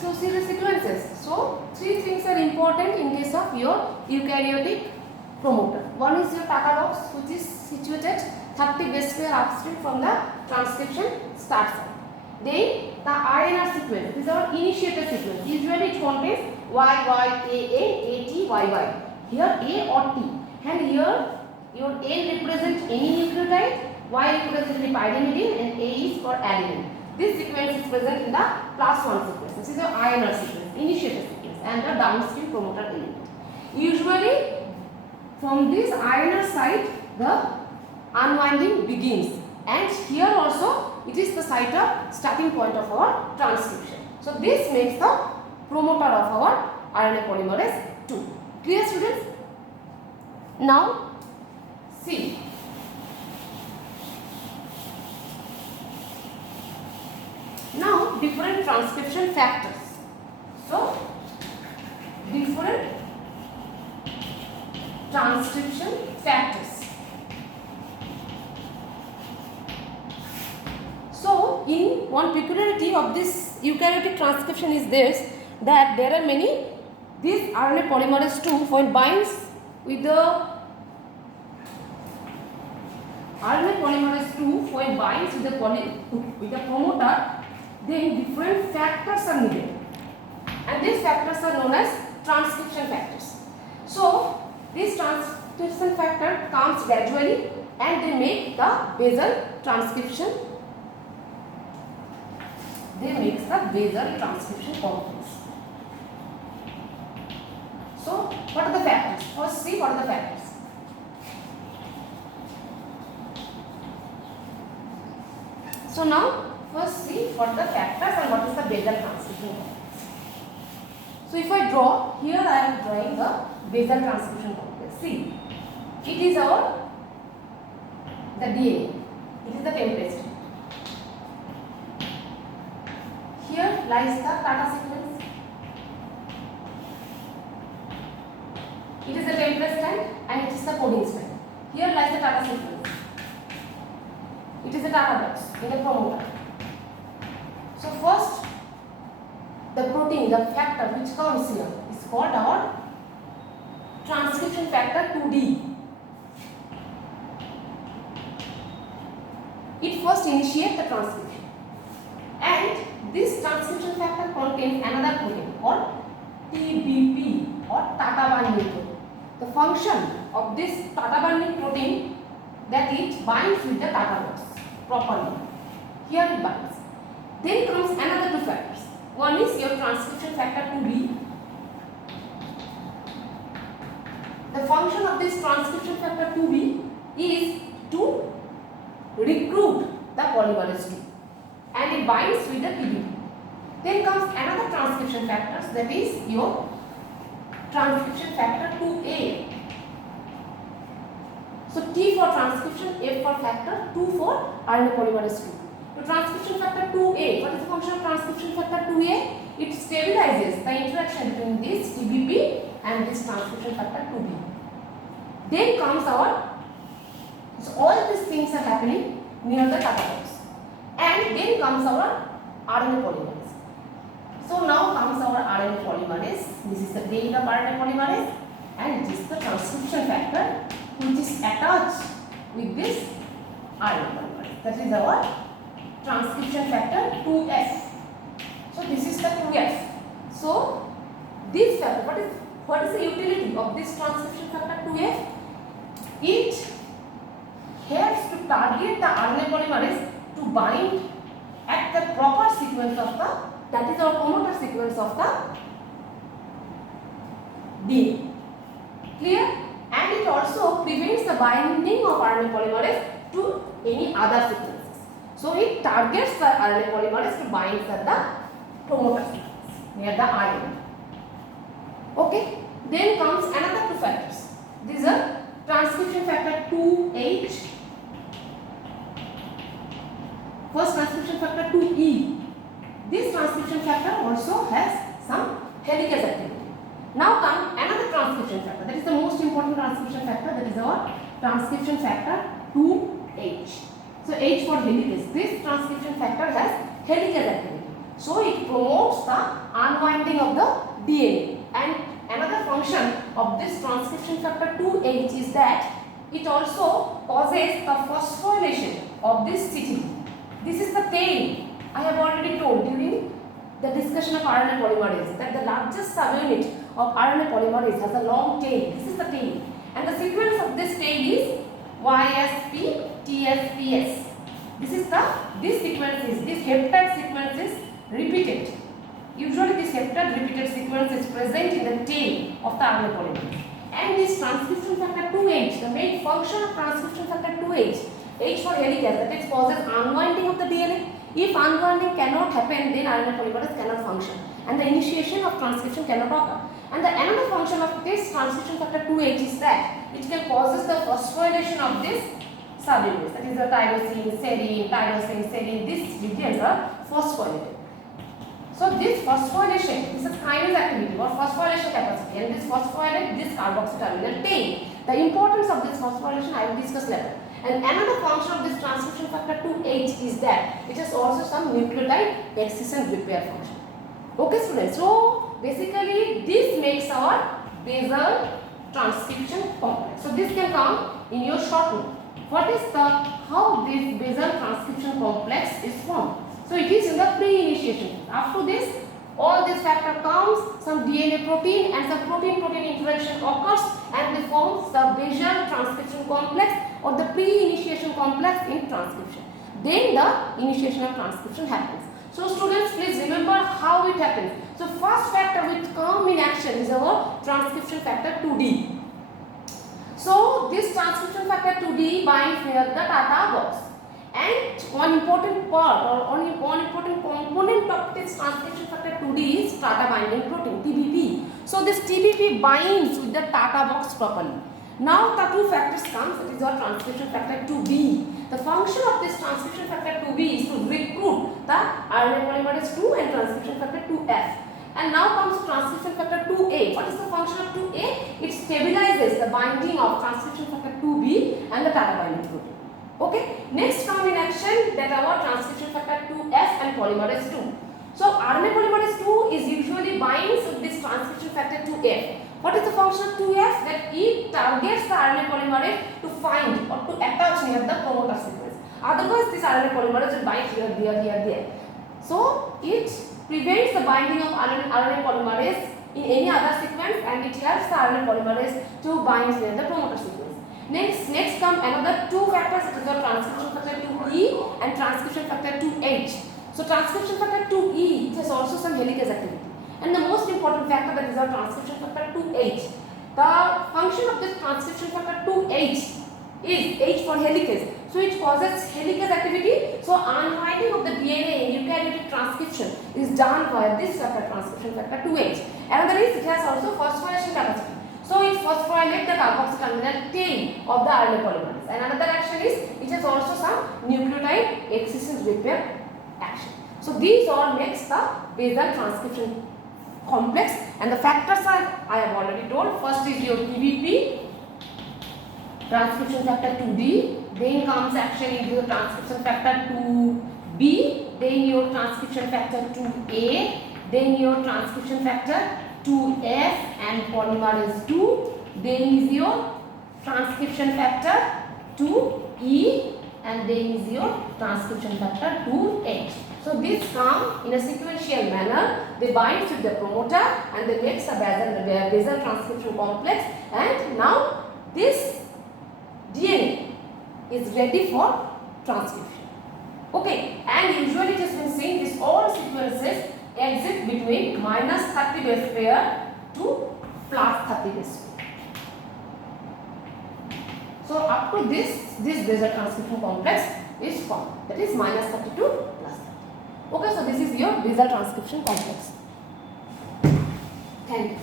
So see the sequences. So three things are important in case of your eukaryotic promoter. One is your Tata box, which is situated 30 base pair upstream from the transcription start site. Then the RNR sequence. This is our initiator sequence. Usually it contains Y, Y, A, T, Y, Y. Here A or T. And here your N represents any nucleotide, Y represents the pyrimidine, and A is for adenine. This sequence is present in the +1 sequence. This is your INR sequence, initiator sequence, and the downstream promoter element. Usually, from this INR site, the unwinding begins, and here also it is the site of starting point of our transcription. So this makes the promoter of our RNA polymerase II. Clear, students? Now, see. Now, different transcription factors. So, different transcription factors. So, in one peculiarity of this eukaryotic transcription is this, that there are many, this RNA polymerase II, when it binds with the RNA polymerase II, when it binds with the promoter, then different factors are needed, and these factors are known as transcription factors. So this transcription factor comes gradually and they make the basal transcription. They make the basal transcription complex. So what are the factors? First see what are the factors. So now first see what are the factors and what is the basal transcription complex. So if I draw, here I am drawing the basal transcription complex. See, it is our the DNA. It is the template state. Here lies the Tata sequence. It is the template strand and it is the coding strand. Here lies the Tata sequence. It is the Tata box in the promoter. So first, the protein, the factor which comes here is called our transcription factor 2D. It first initiates the transcription, and this transcription factor contains another protein called TBP or Tata binding protein. The function of this Tata binding protein, that it binds with the Tata box properly. Here it binds. Then comes another two factors. One is your transcription factor 2B. The function of this transcription factor 2B is to recruit the polymerase II, and it binds with the TBP. Then comes another transcription factor, that is your transcription factor 2A. So T for transcription, F for factor, 2 for RNA polymerase II. So transcription factor 2A, what is the function of transcription factor 2A? It stabilizes the interaction between this TBP and this transcription factor 2B. Then comes our, so all these things are happening near the Tata box. And then comes our RNA polymerase. So now comes our RNA polymerase. This is the brain of RNA polymerase, and it is the transcription factor which is attached with this RNA polymerase. That is our transcription factor 2F. So this is the 2F. So this factor, what is the utility of this transcription factor 2F? It helps to target the RNA polymerase to bind at the proper sequence of the, that is our promoter sequence of the DNA. Clear? And it also prevents the binding of RNA polymerase to any other sequences. So it targets the RNA polymerase to bind at the promoter sequence near the RNA. Okay. Then comes another two factors. These are transcription factor 2H. First transcription factor 2E. This transcription factor also has some helicase activity. Now come another transcription factor, that is the most important transcription factor, that is our transcription factor 2H. So H for helicase. This transcription factor has helicase activity. So it promotes the unwinding of the DNA. And another function of this transcription factor 2H is that it also causes the phosphorylation of this CTP. This is the tail. I have already told during the discussion of RNA polymerase that the largest subunit of RNA polymerase has a long tail. This is the tail. And the sequence of this tail is YSP TSPS. This heptide sequence is repeated. Usually this heptide repeated sequence is present in the tail of the RNA polymerase. And this transcription factor 2H, the main function of transcription factor 2H, H for helicase, that is causes unwinding of the DNA. If unwinding cannot happen, then RNA polymerase cannot function and the initiation of transcription cannot occur. And another function of this transcription factor 2H is that it can causes the phosphorylation of this subunits, that is the tyrosine, serine, these regions are phosphorylated. So this phosphorylation, this is kinase activity or phosphorylation capacity, and this phosphorylate this carboxyl terminal tail. The importance of this phosphorylation I will discuss later. And another function of this transcription factor 2H is that it has also some nucleotide excision repair function. Okay students, so basically this makes our basal transcription complex. So this can come in your short note. What is how this basal transcription complex is formed? So it is in the pre-initiation. After this, all this factor comes, some DNA protein and some protein-protein interaction occurs and they forms the basal transcription complex or the pre-initiation complex in transcription. Then the initiation of transcription happens. So students, please remember how it happens. So first factor which come in action is our transcription factor 2D. So this transcription factor 2D binds near the Tata box. And one important part or one important component of this transcription factor 2D is Tata binding protein, TBP. So this TBP binds with the Tata box properly. Now the two factors comes, that is our transcription factor 2B. The function of this transcription factor 2B is to recruit the RNA polymerase 2 and transcription factor 2F. And now comes transcription factor 2A. What is the function of 2A? It stabilizes the binding of transcription factor 2B and the Tata binding protein. Okay, next come in action that our transcription factor 2F and polymerase 2. So RNA polymerase 2 is usually binds with this transcription factor 2F. What is the function of 2F? That it targets the RNA polymerase to find or to attach near the promoter sequence. Otherwise this RNA polymerase will bind here, there. So it prevents the binding of RNA polymerase in any other sequence and it helps the RNA polymerase to bind near the promoter sequence. Next come another two factors, that is the transcription factor 2E and transcription factor 2H. So transcription factor 2E, it has also some helicase activity. And the most important factor, that is our transcription factor 2H. The function of this transcription factor 2H is H for helicase. So it causes helicase activity. So unwinding of the DNA in eukaryotic transcription is done via this factor, transcription factor 2H. Another is it has also phosphorylation capacity. So it phosphorylates the carboxyl terminal tail of the RNA polymerase. And another action is it has also some nucleotide excision repair action. So these all makes the basal transcription complex, and the factors are I have already told. First is your TBP, transcription factor 2D, then comes action into the transcription factor 2B, then your transcription factor 2A, then your transcription factor 2F and polymerase 2, then is your transcription factor 2E, and then is your transcription factor 2H. So these come in a sequential manner. They bind to the promoter and they make the basal transcription complex, and now this DNA is ready for transcription. Okay, and usually it has been seen this all sequences exit between -30 base pair to +30 base pair. So up to this basal transcription complex is formed, that is -30 to +30. Okay, so this is your basal transcription complex. Thank you.